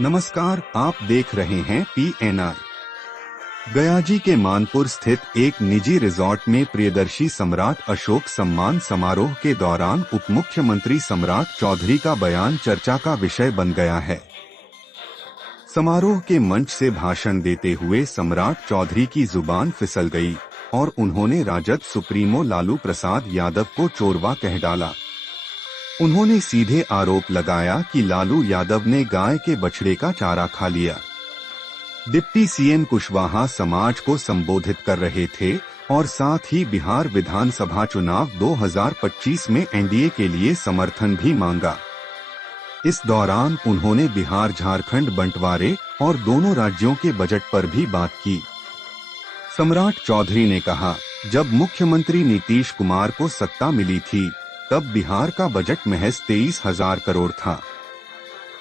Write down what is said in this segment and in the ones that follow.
नमस्कार, आप देख रहे हैं PNI। गयाजी के मानपुर स्थित एक निजी रिजॉर्ट में प्रियदर्शी सम्राट अशोक सम्मान समारोह के दौरान उप मुख्यमंत्री सम्राट चौधरी का बयान चर्चा का विषय बन गया है। समारोह के मंच से भाषण देते हुए सम्राट चौधरी की जुबान फिसल गई और उन्होंने राजद सुप्रीमो लालू प्रसाद यादव को चोरवा कह डाला। उन्होंने सीधे आरोप लगाया कि लालू यादव ने गाय के बछड़े का चारा खा लिया। डिप्टी सीएम कुशवाहा समाज को संबोधित कर रहे थे और साथ ही बिहार विधानसभा चुनाव 2025 में एनडीए के लिए समर्थन भी मांगा। इस दौरान उन्होंने बिहार झारखंड बंटवारे और दोनों राज्यों के बजट पर भी बात की। सम्राट चौधरी ने कहा, जब मुख्यमंत्री नीतीश कुमार को सत्ता मिली थी तब बिहार का बजट महज 23,000 करोड़ था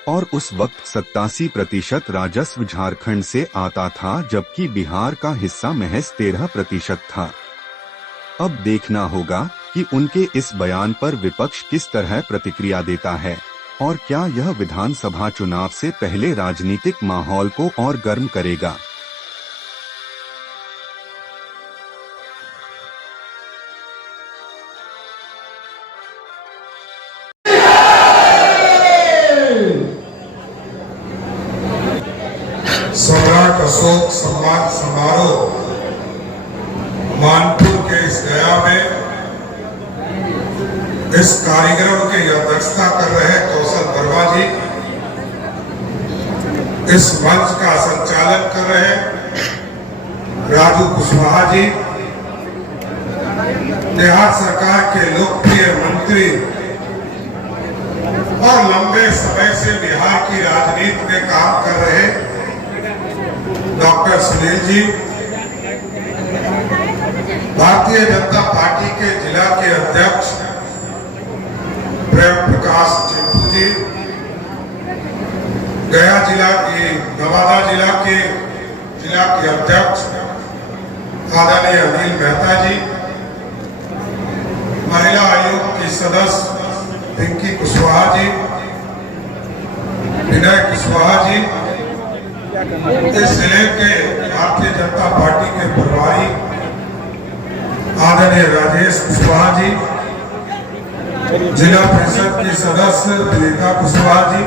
और उस वक्त 87% राजस्व झारखंड से आता था, जबकि बिहार का हिस्सा महज 13% था। अब देखना होगा कि उनके इस बयान पर विपक्ष किस तरह प्रतिक्रिया देता है और क्या यह विधानसभा चुनाव से पहले राजनीतिक माहौल को और गर्म करेगा। सम्राट अशोक सम्मान समारोह मानपुर के इस गया में इस कार्यक्रम की अध्यक्षता कर रहे कौशल वर्मा जी, इस मंच का संचालन कर रहे राजू कुशवाहा जी, बिहार सरकार के लोकप्रिय मंत्री और लंबे समय से बिहार की राजनीति में काम कर रहे डॉक्टर सुनील जी, भारतीय जनता पार्टी के जिला के अध्यक्ष प्रेम प्रकाश चिंटू जी, गया जिला की नवादा जिला के अध्यक्ष आदरणीय अनिल मेहता जी, महिला आयोग की सदस्य पिंकी कुशवाहा जी, विनय कुशवाहा जी, इस जिले के भारतीय जनता पार्टी के प्रभारी आदरणीय राजेश कुशवाहा जी, जिला परिषद की सदस्य दिलीका कुशवाहा जी,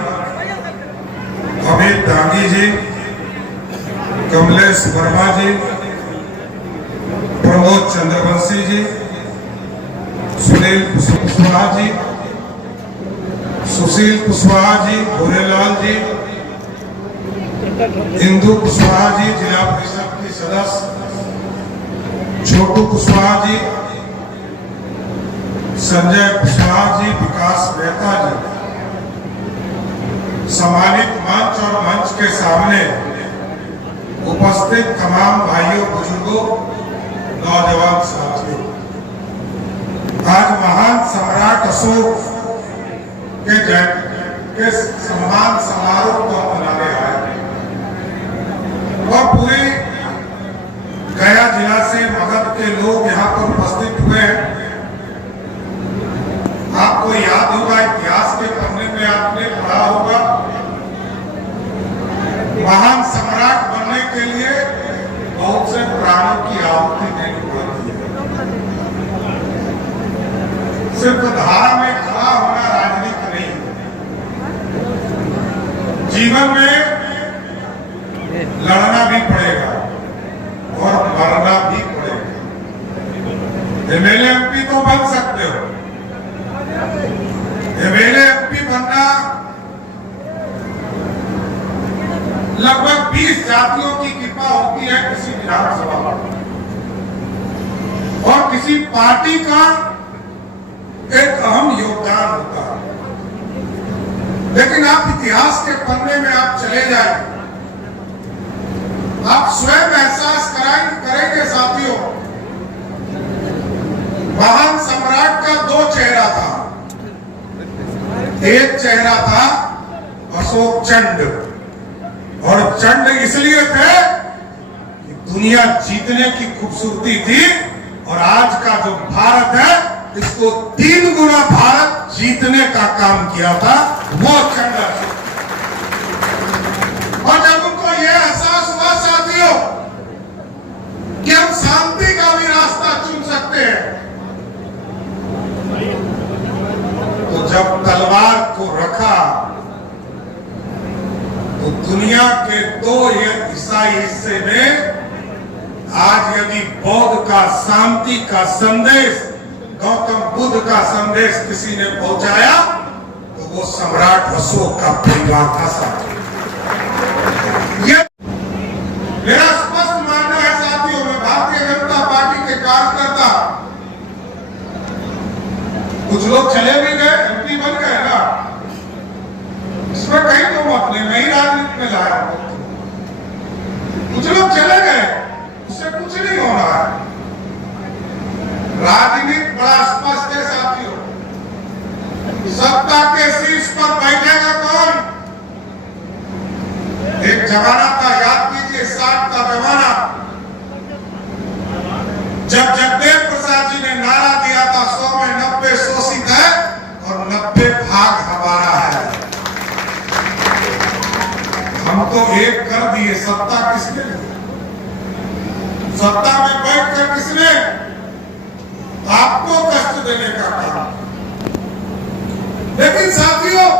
अमित डांगी जी, कमलेश वर्मा जी, प्रमोद चंद्रवंशी जी, सुनील कुशवाहा जी, सुशील कुशवाहा जी, भोरेलाल जी, इंदु कुशवाहा जी, जिला परिषद की सदस्य छोटू कुशवाहा जी, संजय कुशवाहा जी, विकास मेहता जी, सम्मानित मंच और मंच के सामने उपस्थित तमाम भाइयों बुजुर्गों, नौजवान साथियों, आज महान सम्राट अशोक के सम्मान समारोह को मनाने आए और पूरे गया जिला से मगध के लोग यहाँ पर उपस्थित हुए हैं। आपको याद होगा, इतिहास के पन्ने में आपने पढ़ा होगा, महान सम्राट बनने के लिए बहुत से प्राणों की आहुति देनी पड़ती है। सिर्फ धारा में खड़ा होना राजनीति नहीं है, जीवन में लड़ना भी पड़ेगा और मरना भी पड़ेगा। एमएलए एमपी तो बन सकते हो, एमएलए एमपी बनना लगभग 20 जातियों की कृपा होती है किसी विधानसभा में, और किसी पार्टी का एक अहम योगदान होता है। लेकिन आप इतिहास के पन्ने में आप चले जाए, आप स्वयं एहसास करेंगे साथियों, महान सम्राट का 2 चेहरा था। एक चेहरा था अशोक चंड, और चंड इसलिए थे कि दुनिया जीतने की खूबसूरती थी, और आज का जो भारत है इसको 3 गुना भारत जीतने का काम किया था वो चंड। शांति का भी रास्ता चुन सकते हैं। तो जब तलवार को रखा तो दुनिया के दो ईसाई हिस्से में आज यदि बौद्ध का शांति का संदेश, गौतम बुद्ध का संदेश किसी ने पहुंचाया तो वो सम्राट अशोक का परिवार था साथियों। ये मेरा स्पष्ट मानना है साथियों, में भारतीय जनता पार्टी के कार्यकर्ता, कुछ लोग चले भी गए, एमपी बन गए ना, इसमें कहीं तो मत नहीं, मैं ही राजनीति में लाया हूं। कुछ लोग चले गए, उससे कुछ नहीं हो रहा है। राजनीति बड़ा स्पष्ट है साथियों, सत्ता के शीर्ष पर बैठेगा कौन? एक जमाना था, याद कीजिए 60 का जमाना, जब जगदेव प्रसाद जी ने नारा दिया था 100 में 90 शोषित है और 90 भाग हमारा है। हम तो एक कर दिए, सत्ता किसने ली? सत्ता में बैठकर किसने? आपको कष्ट देने का काम। लेकिन साथियों,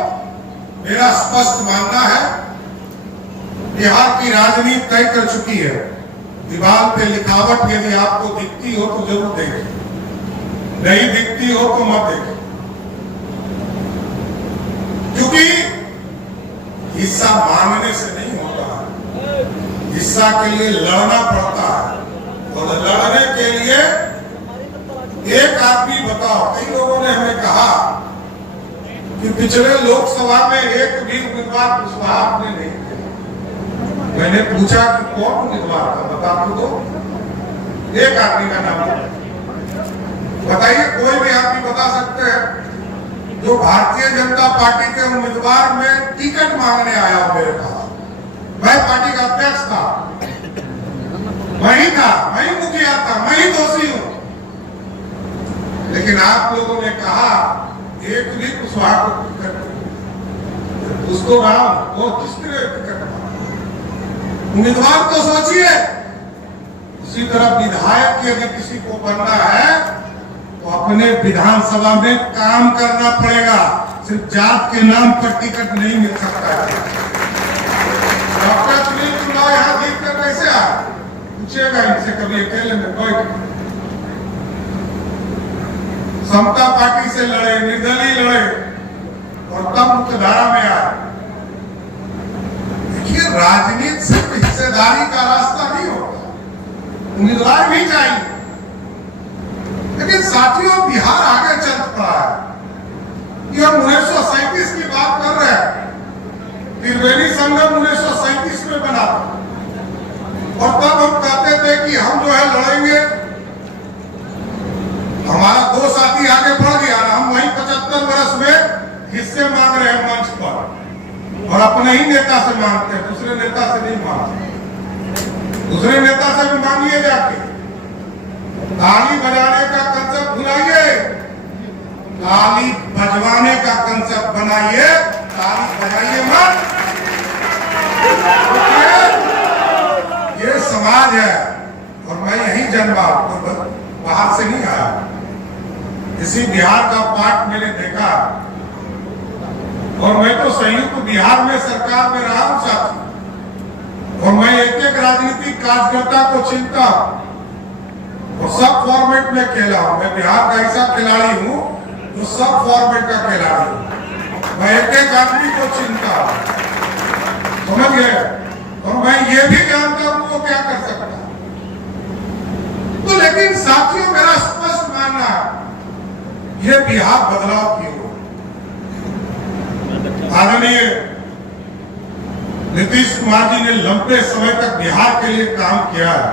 मेरा स्पष्ट मानना है, बिहार की राजनीति तय कर चुकी है। दीवार पे लिखावट यदि आपको दिखती हो तो जरूर देखें, नहीं दिखती हो तो मत देखें, क्योंकि हिस्सा मांगने से नहीं होता, हिस्सा के लिए लड़ना पड़ता है। और लड़ने के लिए एक आदमी बताओ, कई लोगों ने हमें कहा कि पिछले लोकसभा में एक भी उम्मीदवार कुशवाहा आपने नहीं किया। मैंने पूछा कि कौन उम्मीदवार था, बता दो, एक आदमी का नाम बताइए, कोई भी आदमी बता सकते हैं जो भारतीय जनता पार्टी के उम्मीदवार में टिकट मांगने आया मेरे पास। मैं पार्टी का अध्यक्ष था, मैं ही था, मैं ही मुखिया था, मैं ही दोषी हूं। लेकिन आप लोगों ने कहा एक भी कुशवाहा को टिकट, उसको नाम वो किसने टिकट, उम्मीदवार तो सोचिए। उसी तरह विधायक यदि किसी को बनना है तो अपने विधानसभा में काम करना पड़ेगा, सिर्फ जात के नाम पर टिकट नहीं मिल सकता है। डॉक्टर सुनील चुनाव यहां जीत कर कैसे आए? पूछिएगा इनसे, कभी अकेले में बैठ समता पार्टी से लड़े, निर्दलीय लड़े और तब मुख्यधारा में आए। देखिए, राजनीति सिर्फ हिस्सेदारी का रास्ता नहीं होता, उम्मीदवार भी चाहिए। लेकिन साथियों, बिहार आगे चल पड़ा है। ये हम 1937 की बात कर रहे हैं, त्रिवेणी संगम 1937 में बना था और तब हम कहते थे कि हम जो है लड़ेंगे। हमारा दो साथी आगे बढ़ गया, हम वही 75 वर्ष में हिस्से मांग रहे हैं मंच पर, और अपने ही नेता से मांगते हैं, दूसरे नेता से नहीं मांगते। दूसरे नेता से भी मांगिए जाके। ताली बजाने का कंसेप्ट भुलाइए, ताली बजवाने का कंसेप्ट बनाइए, ताली बजाइए मत। ये समाज है और मैं यही जन्मा, बाहर से नहीं आया। इसी बिहार का पार्ट मैंने देखा और मैं तो संयुक्त बिहार में सरकार में रहा हूं साथी, और मैं एक एक राजनीतिक कार्यकर्ता को चिंता और सब फॉर्मेट में खेला हूं। मैं बिहार का ऐसा खिलाड़ी हूं जो सब फॉर्मेट का खिलाड़ी हूं। मैं एक एक आदमी को चिंता, समझ गए, और मैं ये भी जानता हूं वो क्या कर सकता है। तो लेकिन साथियों, मेरा स्पष्ट मानना है, ये बिहार बदलाव की ओर। आदरणीय नीतीश कुमार जी ने लंबे समय तक बिहार के लिए काम किया है।